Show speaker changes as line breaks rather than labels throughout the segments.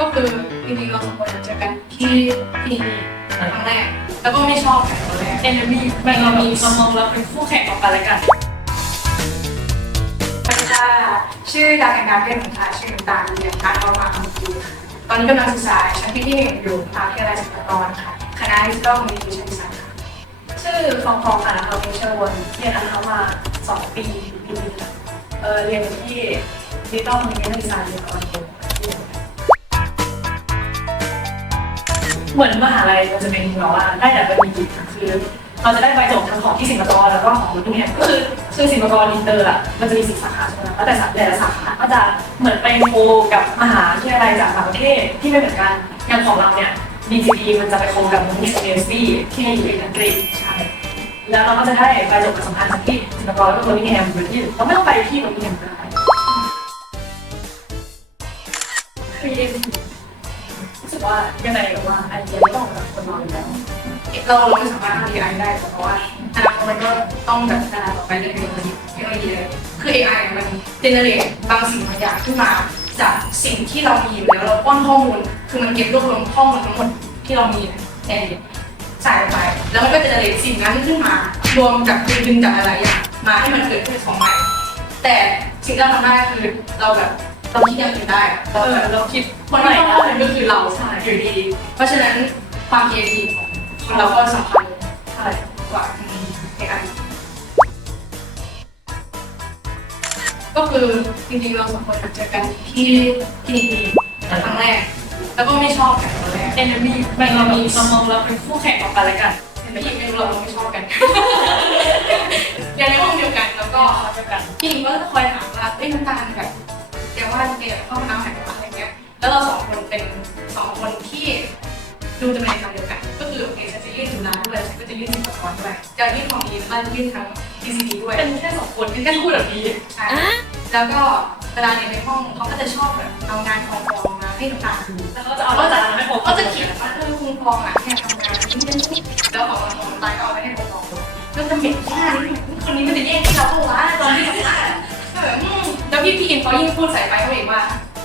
ก็คือจริงๆเราสองคนเจอกันที่ที่ครั้งแรก แล้วก็ไม่ชอบกันตอนแรก
เอนมีแบ่งเรามีเรามองเราเป็นคู่แข่งต่อกันและกัน
พระเจ้าชื่อดากันดาเป็นของค่ะชื่อตาเรียนการเข้ามาของครูตอนนี้กำลังศึกษาชั้นปีที่หนึ่งอยู่มหาวิทยาลัยศิลปากรค่ะคณะดิจิทัลคอมมิวนิเคชั่นสามค่ะ
ชื่อฟองฟองค่ะเราเป็นเชอร์วนเรียนอันเข้ามาสองปีปีเออเรียนที่ดิจิตอลคอมมิวนิเคชั่นดีไซน์เรียนออนไลน์ เหมือนมหาลัยมันจะเป็นแบบว่าได้แต่เป็นดีคือเราจะได้ใบจบทั้งของที่สิงคโปร์แล้วก็ของรุ่นเนี่ยก็คือคือสิงคโปร์อินเตอร์อะมันจะมีสี่สาขาใช่ไหมแล้วแต่สาแต่ละสาขาก็จะเหมือนไปโคกับมหาวิทยาลัยจากต่างประเทศที่ไม่เหมือนกันอย่างของเราเนี่ย DCD มันจะไปโคกับ University ที่อยู่ในอังกฤษใช่แล้วเราก็จะได้ใบจบประสบการณ์จากที่สิงคโปร์แล้วก็เบอร์มิแฮมหรือที่เราไม่ต้องไปที่เบอร์มิงแฮมก็ได้คือรู้ สึกว่ายังไงกับว่าไอเดียไม่ต้องกับคนเราอยู่แล้ว
เราเราไม่สามารถทำ AI ได้เพราะว่าอนาคตมันก็ต้องแบบพัฒนาต่อไปเรื่อยๆเทคโนโลยีเลยคือ AI มันเจเนเรตบางสิ่งบางอย่างขึ้นมา จากสิ่งที่เรามีอยู่แล้วเราป้อนข้อมูล คือมันเก็บรวบรวมข้อมูลทั้งหมดที่เรามีในใส่ไป แล้วมันก็จะเจเนเรตสิ่งนั้นขึ้นมารวมกับดึงจากหลายๆอย่างมาให้มันเกิดเป็นของใหม่แต่สิ่งที่เราทำได้คือเราแบบ เราคิดอย่างอื่นได้เรา
เอ
แบ
อบเราคิด
คนที่ต้องพูดก็คือเรา
ใช่
อยู่ดี เพราะฉะนั้นความคิดของเราก็สำคัญ
ใช่
กว่า AI ก็คือจริงๆเราสองคนเจอกันที่ที่นี่ครั้งแรก แล้วก็ไม่ชอบกันตอนแรก
เอนเนมีแบ่งเรามีเรามองเราเป็นคู่แข่งต่อกันและกัน
ไม่ยิงไม่รู้เราไม่ชอบกันยังในห้องเดียวกันแล้วก็
ก็กัน
พี่หญิงก็จะคอยถามว่าเอ้ยน้ำตาลแบบ แกว่าแกอยากเข้าห้องน้ำไหนวะอะไรเงี้ย แล้วเราสองคนเป็นสองคนที่ดูจะเป็นทางเดียวกัน ก็คือโอเคฉันจะยื่นจุฬาด้วยฉันก็จะยื่นสิงคโปร์ด้วยจะยื่นของนี้แล้วก็ยื่นทั้ง TCD ด้วย
เป็นแค่สองคนเป็นแค่คู่แบบนี้
ใช่แล้วก็เวลาเรียนในห้องเขาก็จะชอบแบบเอางานของฟองมาให้น้ำตาลดู
แล้วเขาจะเอาเราจะไม่พอ
ก็จะเขียนว่าเออคุณฟองอะเนี่ยทำงานนี่นี่นี่แล้วของของน้ำตาลก็เอาไปให้คุณฟองดูก็จะเหม็นหน้านี่คนนี้มันจะแย่งที่เราเพราะว่าตอนที่สัมภาษณ์ เอออืมแล้วพี่พีอินเขายิ่งพูดใส่ไปเขาเองว่า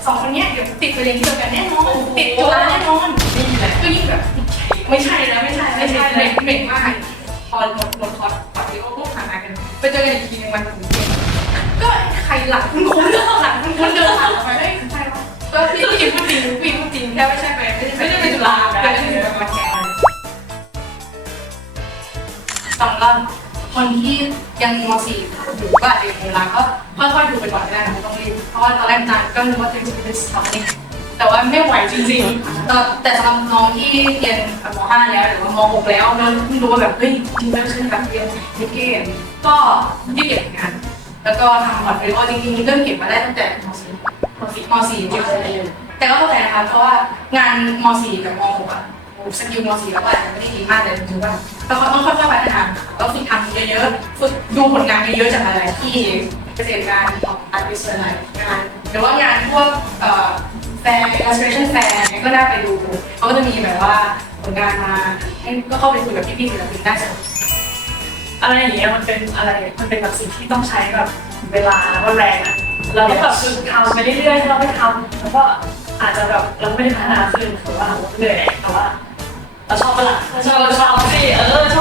สองคนเนี้ยเดี๋ยวติดไปเรียนที่เดียวกันแน่นอนติดจุฬาแน่นอนนี่แหละก็ยิ่งแบบไม่ใช่แล้วไม่ใช่ไม่ใช่เหม็นเหม็นมากพอหมดหมดคอร์สปฏิโอพวกทำงานกันไปเจอกันอีกทีในวันถึงเย็นก็ใครหลังคุณคุ้นหลังคุณคุ้นเดินผ่านมาเฮ้ยใช่ปะก็พี่พีอินพูดจริงพี่พีอินพูดจริงแค่ไม่ใช่ไปไม่ใช่ไม่ได้ไปจุฬาแต่ไม่ได้ไปมาแข่งสำหรับ คนที่ยังม .4 อยู่ก็อาจจะยังเวลาก็ค่อยๆดูไปก่อนก็ได้นะไม่ต้องรีบเพราะว่าตอนแรกจานก็นึกว่าตัวเองจะเป็นสาวนี่แต่ว่าไม่ไหวจริงๆแต่แต่สำหรับน้องที่เรียนม .5 แล้วหรือว่าม .6 แล้วเพิ่งรู้ว่าแบบเฮ้ยจริงๆแล้วฉันแบบเรียนนิเกศก็รีบเก็บงานแล้วก็ทำพอร์ตโฟลิโอจริงๆเริ่มเก็บมาได้ตั้งแต่ม .4 ม .4 ม .4 จริงๆแต่ก็เข้าใจนะคะเพราะว่างานม .4 กับม .6 อะ สกิลม .4 แล้วก็อาจจะไม่ได้ดีมากแต่ถือว่าเราก็ต้องค่อยๆพัฒนาแล้วฝึกทำเยอะๆฝึกดูผลงานเยอะๆจากอะไรที่เกษตรการของอาร์ติสต์อะไรงานหรือว่างานพวกแฟร์ illustration fair เนี่ยก็น่าไปดูเขาก็จะมีแบบว่าผลงานมาให้ก็เข้าไปคุยกับพี่ๆศิลปินได้สนุก
อะไรอย่างเงี้ยมันเป็นอะไรมันเป็นแบบสิ่งที่ต้องใช้แบบเวลาแล้วก็แรงอะเราต้องแบบคือทำไปเรื่อยๆเราไม่ทำแล้วก็อาจจะแบบเราไม่ได้พัฒนาขึ้นหรือว่าเหนื่อยแต่ว่า ชอบปะล่ะชอบชอบสิเออชอบ